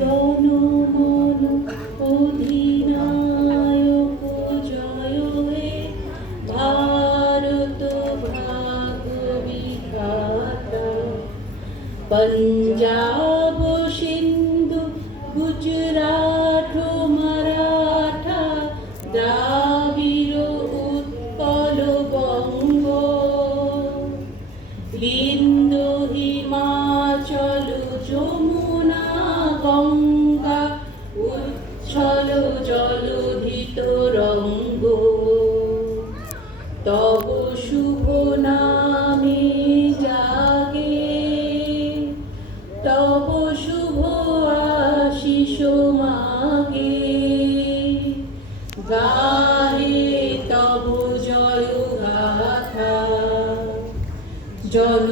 জনগণ অধিনায়ক জয় হে ভারত ভাগ বিধাতা। পঞ্জাব সিন্ধু গুজরাট মারাঠা দ্রাবিড় উৎকল বঙ্গ, বিন্ধ্য হিমাচল যমুনা গঙ্গা উচ্ছল জলধি তরঙ্গ। তব শুভ নামে জাগে, তব শুভ আশিস মাগে। গাহে তব জয় গাথা, জন